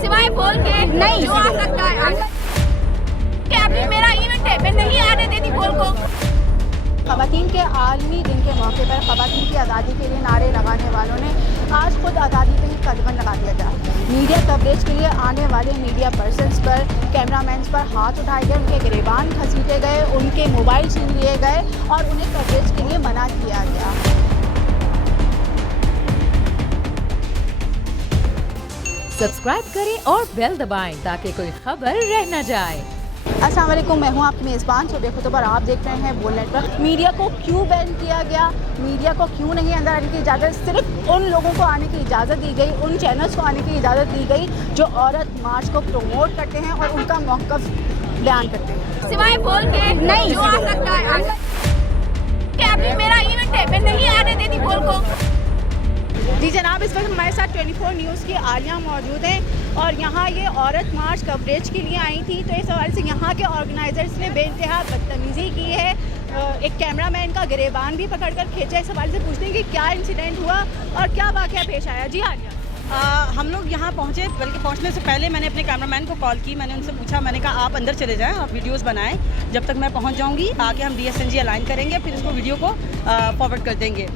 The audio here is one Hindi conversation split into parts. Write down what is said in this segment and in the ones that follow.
सिवाय बोल के नहीं जो आ सकता है कि अभी मेरा इवेंट है, मैं नहीं आने देती बोल को। ख़वातीन के आलमी दिन के मौके पर ख़वातीन की आज़ादी के लिए नारे लगाने वालों ने आज खुद आज़ादी पे ही कदम लगा दिया था। मीडिया कवरेज के लिए आने वाले मीडिया पर्सन्स पर, कैमरामैन पर हाथ उठाए गए, उनके गिरेबान घसीटे गए, उनके मोबाइल छीन लिए गए और उन्हें कवरेज के लिए मना किया गया। सब्सक्राइब करें और बेल दबाएं ताकि कोई खबर रह न जाए। अस्सलाम वालेकुम, मैं हूँ आपकी मेज़बान शोबे खुतबर। आप देख रहे हैं बोल नेटवर्क। मीडिया को क्यों बैन किया गया, मीडिया को क्यों नहीं अंदर आने की इजाज़त, सिर्फ उन लोगों को आने की इजाज़त दी गई, उन चैनल्स को आने की इजाज़त दी गई जो औरत मार्च को प्रमोट करते हैं और उनका मौक़िफ़ बयान करते हैं। सिवाय बोल के नहीं जो आ सकता है कि अभी मेरा इवेंट है, मैं नहीं आने देती बोल को। जी जनाब, इस वक्त हमारे साथ 24 न्यूज़ की आलिया मौजूद हैं और यहाँ ये औरत मार्च कवरेज के लिए आई थी। तो इस हवाले से यहाँ के ऑर्गेनाइजर्स ने बेइंतहा बदतमीज़ी की है, एक कैमरामैन का गिरेबान भी पकड़कर खींचा। इस हवाले से पूछते हैं कि क्या इंसिडेंट हुआ और क्या वाक़या पेश आया। जी आलिया, हम लोग यहाँ पहुँचे, बल्कि पहुँचने से पहले मैंने अपने कैमरामैन को कॉल की। मैंने उनसे पूछा, मैंने कहा आप अंदर चले जाएं, आप वीडियोस बनाएं, जब तक मैं पहुँच जाऊँगी आके हम DSNG अलाइन करेंगे, फिर इसको वीडियो को फॉरवर्ड कर देंगे।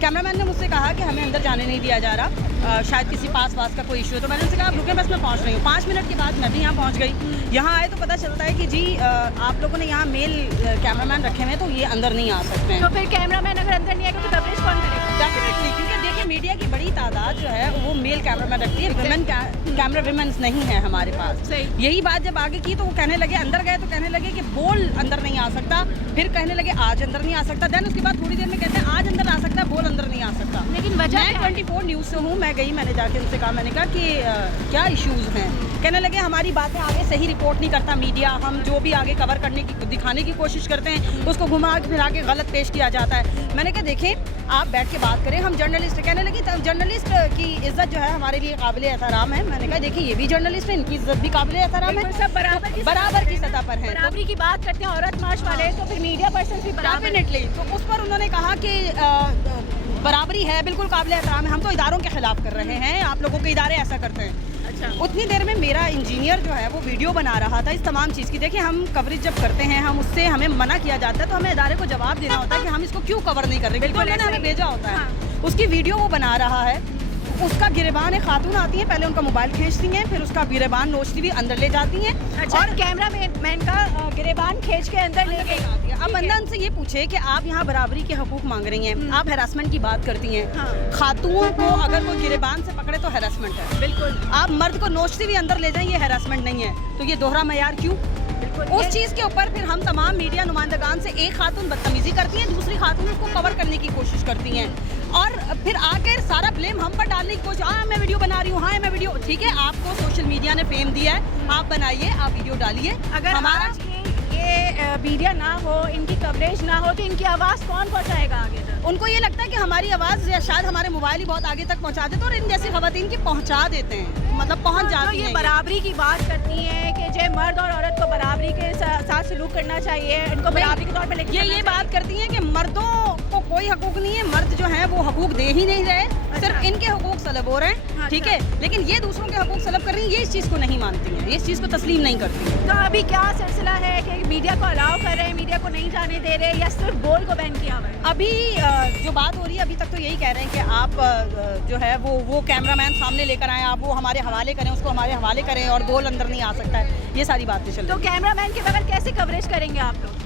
कैमरामैन ने मुझसे कहा कि हमें अंदर जाने नहीं दिया जा रहा, शायद किसी पास का कोई इशू है। तो मैंने उनसे कहा आप रुके, बस मैं पहुँच रही हूँ। 5 मिनट के बाद मैं भी यहाँ पहुँच गई। यहाँ आए तो पता चलता है कि जी आप लोगों ने यहाँ मेल कैमरामैन रखे हुए हैं, तो ये अंदर नहीं आ सकते हैं। तो फिर कैमरामैन अगर अंदर नहीं आएगा तो कवरेज कौन करेगा? डेफिनेटली, क्योंकि देखिए मीडिया की बड़ी तादाद जो है वो मेल कैमरामैन रखती है, वुमेन कैमरा वुमेन्स नहीं है हमारे पास। यही बात जब आगे की तो वो कहने लगे, अंदर गए तो कहने लगे कि बोल अंदर नहीं आ सकता, फिर कहने लगे आज अंदर नहीं आ सकता, देन उसके बाद थोड़ी देर में कहते हैं आज अंदर आ सकता है, बोल अंदर नहीं आ सकता। लेकिन वजह मैं 24 न्यूज़ से हूँ, मैं गई, मैंने जाके उनसे कहा, मैंने कहा कि क्या इश्यूज़ हैं। कहने लगे हमारी बातें आगे सही रिपोर्ट नहीं करता मीडिया, हम जो भी आगे कवर करने की दिखाने की कोशिश करते हैं उसको घुमा फिरा के गलत पेश किया जाता है। मैंने कहा देखें आप बैठ के बात करें, हम जर्नलिस्ट। कहने लगी जर्नलिस्ट की इज्जत जो है हमारे लिए काबिल एहतराम है। मैंने कहा देखिए ये भी जर्नलिस्ट है, इनकी इज्जत भी काबिल एहतराम है, सब बराबर की सतह पर है। बराबरी की बात करते हैं औरत मार्च वाले, तो फिर मीडिया पर्सन भी बराबर। डेफिनेटली, तो उस पर उन्होंने कहा कि बराबरी है, बिल्कुल काबिल एहतराम है, हम तो इदारों के खिलाफ कर रहे हैं, आप लोगों के इदारे ऐसा करते हैं। अच्छा, उतनी देर में मेरा इंजीनियर जो है वो वीडियो बना रहा था इस तमाम चीज़ की। देखिए हम कवरेज जब करते हैं, हम उससे हमें मना किया जाता है तो हमें इदारे को जवाब देना होता है कि हम इसको क्यों कवर नहीं कर रहे, बिल्कुल उन्होंने हमें भेजा होता है। उसकी वीडियो वो बना रहा है, उसका गिरेबान एक खातून आती है, पहले उनका मोबाइल खींचती हैं, फिर उसका गिरेबान नोचती हुई अंदर ले जाती हैं। अच्छा, और कैमरामैन का गिरेबान खींच के अंदर ले गई। अब बंदा उनसे ये पूछे कि आप यहाँ बराबरी के हकूक मांग रही हैं, आप हैरासमेंट की बात करती हैं। खातून को अगर कोई गिरेबान से पकड़े तो हैरासमेंट है, बिल्कुल। आप मर्द को नोचती हुई अंदर ले जाएं, ये हैरासमेंट नहीं है। तो ये दोहरा मयार क्यों? उस चीज़ के ऊपर फिर हम तमाम मीडिया नुमाइंदगान से एक खातून बदतमीजी करती हैं, दूसरी खातून उसको कवर करने की कोशिश करती हैं और फिर आकर सारा ब्लेम हम पर डालने की कोशिश। हाँ मैं वीडियो बना रही हूँ, हाँ मैं वीडियो, ठीक है आपको सोशल मीडिया ने फेम दिया है, आप बनाइए, आप वीडियो डालिए। अगर हमारा ये मीडिया ना हो, इनकी कवरेज ना हो, तो इनकी आवाज़ कौन पहुँचाएगा आगे तक? उनको ये लगता है कि हमारी आवाज़ शायद हमारे मोबाइल ही बहुत आगे तक पहुँचा देते हैं और इन जैसी खवातीन की पहुँचा देते हैं, मतलब पहुँच जाती ये हैं। बराबरी की बात करती हैं कि जो मर्द और औरत को बराबरी के साथ सलूक करना चाहिए, इनको बराबरी के तौर पर लेके ये बात करती हैं कि मर्दों को कोई हकूक नहीं है, मर्द जो है वो हकूक दे ही नहीं रहे, सिर्फ इनके हकूक सलब हो रहे हैं, ठीक है, लेकिन ये दूसरों के हकूक सलब कर रही हैं, ये इस चीज़ को नहीं मानती हैं, ये इस चीज़ को तस्लीम नहीं करती हैं। तो अभी क्या सिलसिला है कि मीडिया को अलाउ कर रहे हैं, मीडिया को नहीं जाने दे रहे, या सिर्फ बोल को बैन किया हुआ है? अभी जो बात हो रही है अभी तक तो यही कह रहे हैं कि आप जो है वो कैमरामैन सामने लेकर आएँ, आप वो हमारे हवाले करें, उसको हमारे हवाले करें और बोल अंदर नहीं आ सकता है, ये सारी बातें चल रही हैं। तो कैमरामैन के बगैर कैसे कवरेज करेंगे आप लोग?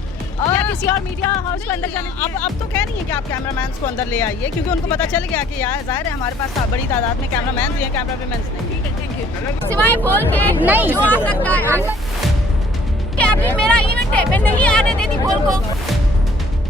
या किसी और मीडिया हाउस को अंदर जाने? अब तो कह रही हैं कि आप कैमरामैन को अंदर ले आइए, क्योंकि उनको पता चल गया कि यार जाहिर है हमारे पास बड़ी तादाद में कैमरामैन भी हैं, कैमरा वुमेन्स नहीं। ठीक है, थैंक यू। सिवाय बोल के नहीं जो आ सकता है कि अभी मेरा इवेंट है, मैं नहीं आने देती बोल को।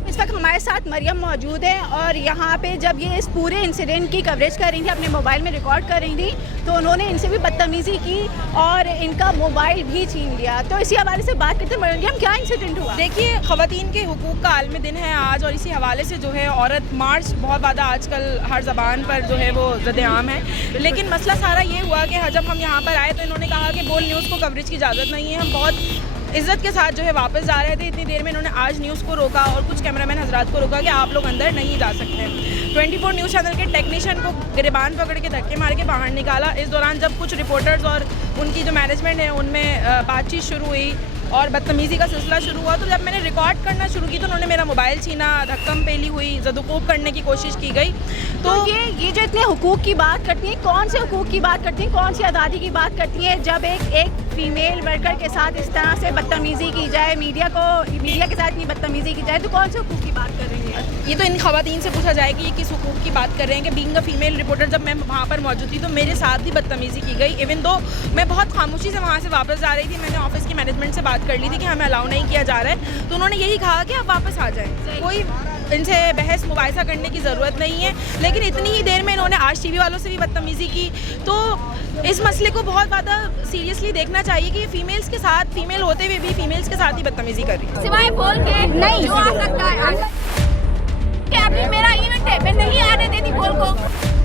इस वक्त हमारे साथ मरियम मौजूद है और यहाँ पे जब ये इस पूरे इंसिडेंट की कवरेज कर रही थी, अपने मोबाइल में रिकॉर्ड कर रही थी, तो उन्होंने इनसे भी बदतमीज़ी की और इनका मोबाइल भी छीन लिया। तो इसी हवाले से बात करते हैं, मरियम क्या इंसिडेंट हुआ? देखिए ख़वातीन के हुकूक़ का आलमी दिन है आज और इसी हवाले से जो है औरत मार्च बहुत ज़्यादा आजकल हर ज़बान पर जो है वो ज़द-ए-आम है। लेकिन मसला सारा ये हुआ कि जब हम यहाँ पर आए तो इन्होंने कहा कि बोल न्यूज़ को कवरेज की इजाज़त नहीं है, हम बहुत इज़्ज़त के साथ जो है वापस जा रहे थे। इतनी देर में इन्होंने आज न्यूज़ को रोका और कुछ कैमरामैन हजरात को रोका कि आप लोग अंदर नहीं जा सकते। 24 न्यूज़ चैनल के टेक्नीशियन को गिरबान पकड़ के धक्के मार के बाहर निकाला। इस दौरान जब कुछ रिपोर्टर्स और उनकी जो मैनेजमेंट है उनमें बातचीत शुरू हुई और बदतमीज़ी का सिलसिला शुरू हुआ, तो जब मैंने रिकॉर्ड करना शुरू की तो उन्होंने मेरा मोबाइल छीना, धक्कम पेली हुई, ज़दुकोब करने की कोशिश की गई। तो ये जो इतने हुकूक की बात करती हैं, कौन से हुकूक की बात करती हैं, कौन सी आज़ादी की बात करती हैं जब एक फीमेल वर्कर के साथ इस तरह से बदतमीज़ी की जाए, मीडिया के साथ इतनी बदतमीज़ी की जाए, तो कौन से हुकूक की बात कर रही हैं? ये तो इन खवातीन से पूछा जाए कि ये किस हुकूक की बात कर रहे हैं कि बीइंग अ फीमेल रिपोर्टर जब मैं वहाँ पर मौजूद थी तो मेरे साथ भी बदतमीज़ी की गई। इवन दो मैं बहुत खामोशी से वहाँ से वापस जा रही थी, मैंने ऑफिस की मैनेजमेंट से बात कर ली थी कि हमें अलाउ नहीं किया जा रहा है, तो उन्होंने यही कहा कि आप वापस आ जाएं, कोई इनसे बहस मुबाहिसा करने की ज़रूरत नहीं है। लेकिन इतनी ही देर में इन्होंने आज टीवी वालों से भी बदतमीज़ी की, तो इस मसले को बहुत ज़्यादा सीरियसली देखना चाहिए कि फीमेल्स के साथ, फीमेल होते हुए भी फीमेल्स के साथ ही बदतमीज़ी कर रही है। सिवाय बोल के नहीं जो आ सकता है कि अभी मेरा इवेंट है, मैं नहीं आने देती बोल को।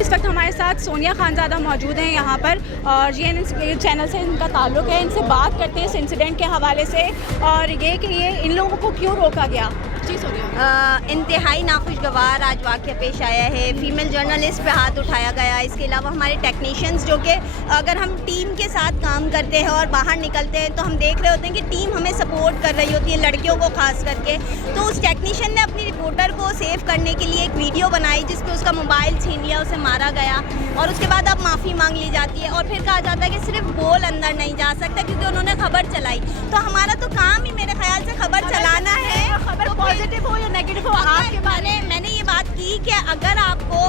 इस वक्त हमारे साथ सोनिया खानज़ादा मौजूद हैं यहाँ पर और GN चैनल से इनका ताल्लुक़ है। इनसे बात करते हैं इस इंसिडेंट के हवाले से और ये कि ये इन लोगों को क्यों रोका गया। जी सोनिया। इंतहाई नाखुशगवार आज वाक़या पेश आया है। फीमेल जर्नलिस्ट पे हाथ उठाया गया। इसके अलावा हमारे टेक्नीशियंस जो कि अगर हम टीम के साथ काम करते हैं और बाहर निकलते हैं तो हम देख रहे होते हैं कि टीम हमें सपोर्ट कर रही होती है, लड़कियों को खास करके। तो उस टेक्नीशियन ने अपनी रिपोर्टर को सेव करने के लिए एक वीडियो बनाई जिसपे उसका मोबाइल छीन लिया, उसे मारा गया और उसके बाद अब माफ़ी मांग ली जाती है और फिर कहा जाता है कि सिर्फ बोल अंदर नहीं जा सकता क्योंकि उन्होंने खबर चलाई। तो हमारा तो काम ही मेरे ख्याल से खबर चलाना है। खबर पॉजिटिव हो या नेगेटिव हो, आपके बारे में मैंने ये बात की कि अगर आपको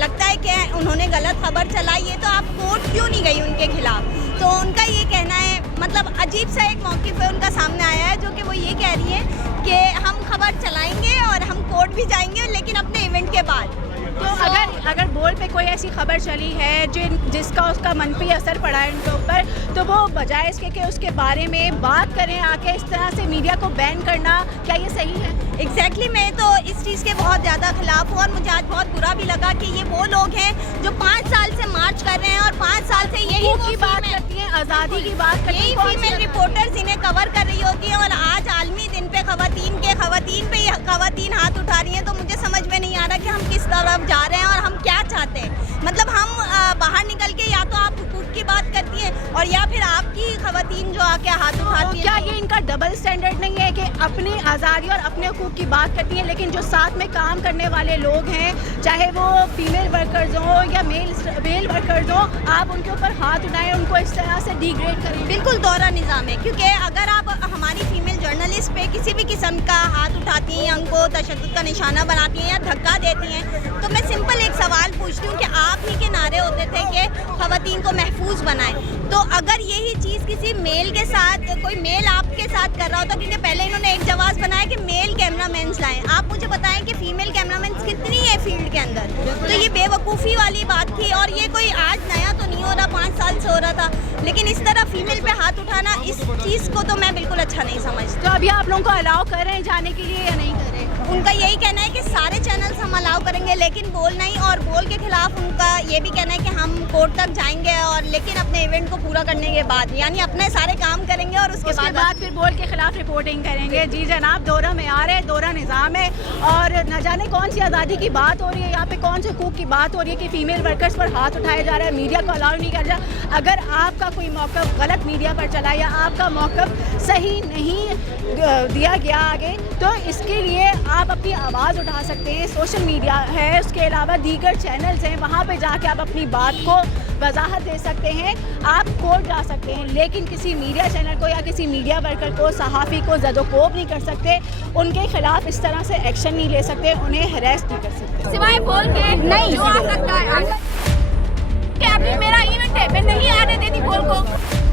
लगता है कि उन्होंने गलत खबर चलाई है तो आप कोर्ट क्यों नहीं गई उनके खिलाफ। तो उनका ये कहना है, मतलब अजीब सा एक मौक़िफ़ है उनका सामने आया है जो कि वो ये कह रही है कि हम खबर चलाएंगे और हम कोर्ट भी जाएंगे लेकिन अपने इवेंट के बाद। तो अगर बोल पे कोई ऐसी खबर चली है जिसका उसका मनफी असर पड़ा है उनके ऊपर, तो वो बजाय इसके कि उसके बारे में बात करें आके इस तरह से मीडिया को बैन करना, क्या ये सही है? एग्जैक्टली मैं तो इस चीज़ के बहुत ज़्यादा खिलाफ हूँ और मुझे आज बहुत बुरा भी लगा कि ये वो लोग हैं जो 5 साल से मार्च कर रहे हैं और 5 साल से यही की बात करती हैं, आज़ादी की बात करती हैं, यही फीमेल रिपोर्टर्स इन्हें कवर कर रही होती हैं। और आज आलमी दिन पे खवातीन पे खवातीन हाथ उठा रही हैं, तो मुझे समझ में नहीं आ रहा कि हम किस तरफ जा रहे हैं और हम क्या चाहते हैं। मतलब हम बाहर निकल के या तो आप हुकूक की बात करती हैं और या फिर आपकी खवातीन जो आके हाथ उठाती हैं। क्या ये इनका डबल स्टैंडर्ड नहीं है कि अपनी आज़ादी और अपने हुकूक की बात करती हैं लेकिन जो साथ में काम करने वाले लोग हैं, चाहे वो फीमेल वर्कर्स हों या मेल वर्कर्स हों, आप उनके ऊपर हाथ उठाएं, उनको इस तरह से डिग्रेड करें? बिल्कुल दोहरा निज़ाम है, क्योंकि अगर आप हमारी फीमेल जर्नलिस्ट पे किसी भी किस्म का हाथ उठाती हैं, उनको तशद्दुद का निशाना बनाती हैं या धक्का देती हैं, तो मैं सिंपल एक सवाल पूछती हूँ कि आप ही के नारे होते थे कि खवातीन को महफूज बनाएं। तो अगर यही चीज़ किसी मेल के साथ, कोई मेल आपके साथ कर रहा होता, क्योंकि पहले इन्होंने एक जवाब बनाया कि मेल कैमरामैन लाएं, आप मुझे बताएं कि फीमेल कैमरामैन कितनी है फील्ड के अंदर। तो ये बेवकूफ़ी वाली बात थी और ये कोई आज नया तो नहीं हो रहा, 5 साल से हो रहा था, लेकिन इस तरह फीमेल पे हाथ उठाना, इस चीज़ को तो मैं बिल्कुल अच्छा नहीं समझती। तो अभी आप लोगों को अलाउ कर रहे हैं जाने के लिए या नहीं कर रहे? उनका यही कहना है कि सारे चैनल्स हम अलाउ करेंगे लेकिन बोल नहीं, और बोल के खिलाफ उनका ये भी कहना है कि हम कोर्ट तक जाएंगे और लेकिन अपने इवेंट को पूरा करने के बाद, यानी अपने सारे काम करेंगे और उसके बाद फिर बोल के खिलाफ रिपोर्टिंग करेंगे। जी जनाब, दोहरा मेयार है, दोहरा निज़ाम है और न जाने कौन सी आज़ादी की बात हो रही है, यहाँ पे कौन से हुकूक की बात हो रही है कि फ़ीमेल वर्कर्स पर हाथ उठाया जा रहा है, मीडिया को अलाउ नहीं कर रहा। अगर आपका कोई मौक़िफ़ गलत मीडिया पर चला या आपका मौक़िफ़ सही नहीं दिया गया आगे, तो इसके लिए आप अपनी आवाज़ उठा सकते हैं। सोशल मीडिया है, उसके अलावा दीगर चैनल्स हैं, वहाँ पे जाके आप अपनी बात को वजाहत दे सकते हैं, आप कोर्ट जा सकते हैं, लेकिन किसी मीडिया चैनल को या किसी मीडिया वर्कर को, सहाफ़ी को ज़दोकोब नहीं कर सकते, उनके खिलाफ इस तरह से एक्शन नहीं ले सकते, उन्हें हरेस नहीं कर सकते। सिवाय बोल के नहीं जो आ सकता है कि अभी मेरा इवेंट है, मैं नहीं आने देती बोल को।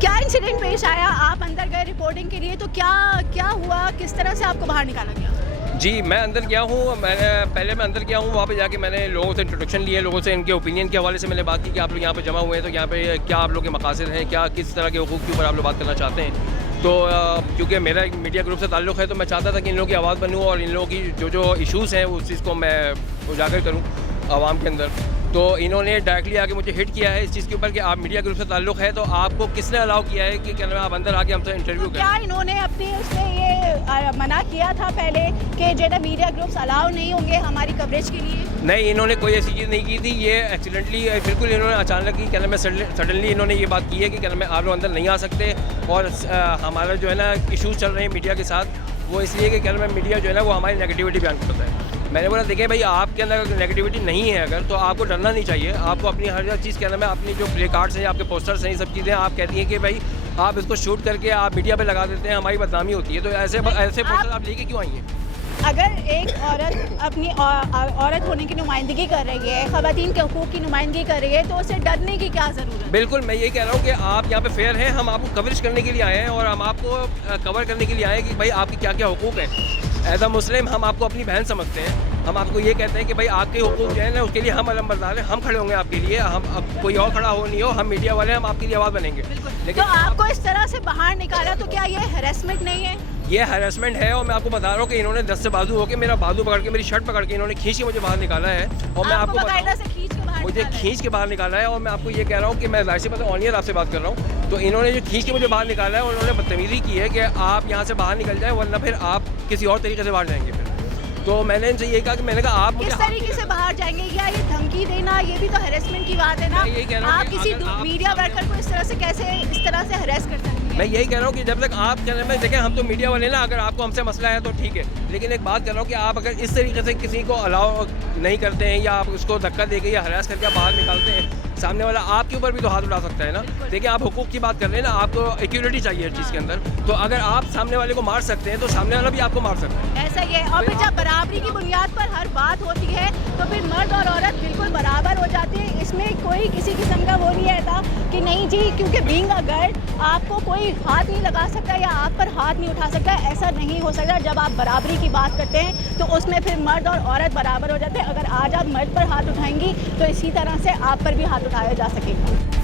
क्या इंसिडेंट पेश आया? आप अंदर गए रिपोर्टिंग के लिए, तो क्या हुआ, किस तरह से आपको बाहर निकाला गया? जी, मैं अंदर गया हूँ। मैं अंदर गया हूँ, वहाँ पे जाके मैंने लोगों से इंट्रोडक्शन लिए, लोगों से इनके ओपिनियन के हवाले से मैंने बात की कि आप लोग यहाँ पे जमा हुए हैं, तो यहाँ पे क्या आप लोग के मकासद हैं, क्या किस तरह के हुकूक के ऊपर आप लोग बात करना चाहते हैं। तो क्योंकि मेरा एक मीडिया ग्रुप से ताल्लुक़ है, तो मैं चाहता था कि इन लोगों की आवाज़ बनूँ और इन लोगों की जो इशूज़ हैं उस चीज़ को मैं उजागर करूँ आवाम के अंदर। तो इन्होंने डायरेक्टली आके मुझे हिट किया है इस चीज़ के ऊपर कि आप मीडिया ग्रुप से ताल्लुक़ है, तो आपको किसने अलाउ किया है कि क्या नाम है आप अंदर आके हमसे इंटरव्यू करें? क्या इन्होंने अपने उसमें ये मना किया था पहले कि जो है मीडिया ग्रुप्स अलाउ नहीं होंगे हमारी कवरेज के लिए? नहीं, इन्होंने कोई ऐसी चीज़ नहीं की थी। ये एक्सीडेंटली बिल्कुल इन्होंने अचानक ही क्या नाम है सडनली इन्होंने ये बात की है कि क्या नाम है आप लोग अंदर नहीं आ सकते, और हमारा जो है ना इशूज़ चल रहे हैं मीडिया के साथ, वो इसलिए कि क्या नाम है मीडिया जो है ना वो हमारी नेगेटिविटी बयान करता है। मैंने बोला देखें भाई, आपके अंदर नेगेटिविटी नहीं है अगर, तो आपको डरना नहीं चाहिए। आपको अपनी हर चीज़ क्या नाम है अपनी जो प्ले कार्ड्स हैं, आपके पोस्टर्स हैं, ये सब चीज़ें आप कहती हैं कि भाई आप इसको शूट करके आप मीडिया पे लगा देते हैं, हमारी बदनामी होती है, तो ऐसे पोस्टर आप लेके क्यों आई हैं? अगर एक औरत अपनी औरत होने की नुमाइंदगी कर रही है, ख़वातीन के हकूक़ की नुमाइंदगी कर रही है, तो उसे डरने की क्या ज़रूरत है? बिल्कुल, मैं यही कह रहा हूँ कि आप यहाँ पे फेयर हैं, हम आपको कवरेज करने के लिए आए हैं और हम आपको कवर करने के लिए आए हैं कि भाई आपकी क्या क्या हुकूक हैं। एज अ मुस्लिम हम आपको अपनी बहन समझते हैं, हम आपको ये कहते हैं कि भाई आपके हुकूक जो है ना उसके लिए हम अलमबरदार हैं, हम खड़े होंगे आपके लिए। हम अब कोई और खड़ा हो नहीं हो, हम मीडिया वाले हम आपके लिए आवाज़ बनेंगे। लेकिन तो आपको इस तरह से बाहर निकाला, तो क्या ये हैरेसमेंट नहीं है? ये हैरेसमेंट है, और मैं आपको बता रहा हूँ कि इन्होंने 10 से बाजू होकर मेरा बाजू पकड़ के मेरी शर्ट पकड़ के इन्होंने खींच के मुझे बाहर निकाला है, और मैं आपको बाकायदा से खींच के बाहर मुझे खींच के बाहर निकाला है। और मैं आपको ये कह रहा हूँ कि मैं जाहिर सी बात है ऑन एयर आपसे बात कर रहा हूँ, तो इन्होंने जो खींच के मुझे बाहर निकाला है, उन्होंने बदतमीजी की है कि आप यहाँ से बाहर निकल जाए, वरना फिर आप किसी और तरीके से बाहर जाएंगे। फिर तो मैंने इनसे ये कहा कि मैंने कहा आप किस तरीके से बाहर जाएंगे, या ये धमकी देना, ये भी तो हैरेसमेंट की बात है ना? मैं यही कह रहा हूँ आप किसी मीडिया वर्कर को इस तरह से कैसे इस तरह से हैरेस कर सकते हैं? मैं यही कह रहा हूँ कि जब तक आप कह रहे हैं, देखें हम तो मीडिया वाले ना, अगर आपको हमसे मसला है तो ठीक है, लेकिन एक बात कर रहा हूँ कि आप अगर इस तरीके से किसी को अलाउ नहीं करते हैं, या आप उसको धक्का देके या हरास करके बाहर निकालते हैं, सामने वाला आपके ऊपर भी तो हाथ उठा सकता है ना। देखिए आप हुकूक की बात कर रहे हैं ना, आपको इक्वलिटी चाहिए हर चीज़ के अंदर, तो अगर आप सामने वाले को मार सकते हैं तो सामने वाला भी आपको मार सकता है। ऐसा ही है। और फिर जब बराबरी की बुनियाद पर हर बात होती है तो फिर मर्द और औरत बिल्कुल बराबर हो जाते हैं। इसमें कोई किसी किस्म का वो नहीं रहता कि नहीं जी क्योंकि बीइंग अ गर्ल आपको कोई हाथ नहीं लगा सकता या आप पर हाथ नहीं उठा सकता, ऐसा नहीं हो सकता। जब आप बराबरी की बात करते हैं तो उसमें फिर मर्द और औरत बराबर हो जाते हैं। अगर आज आप मर्द पर हाथ उठाएंगी तो इसी तरह से आप पर भी हाथ उठाया जा सकेगा।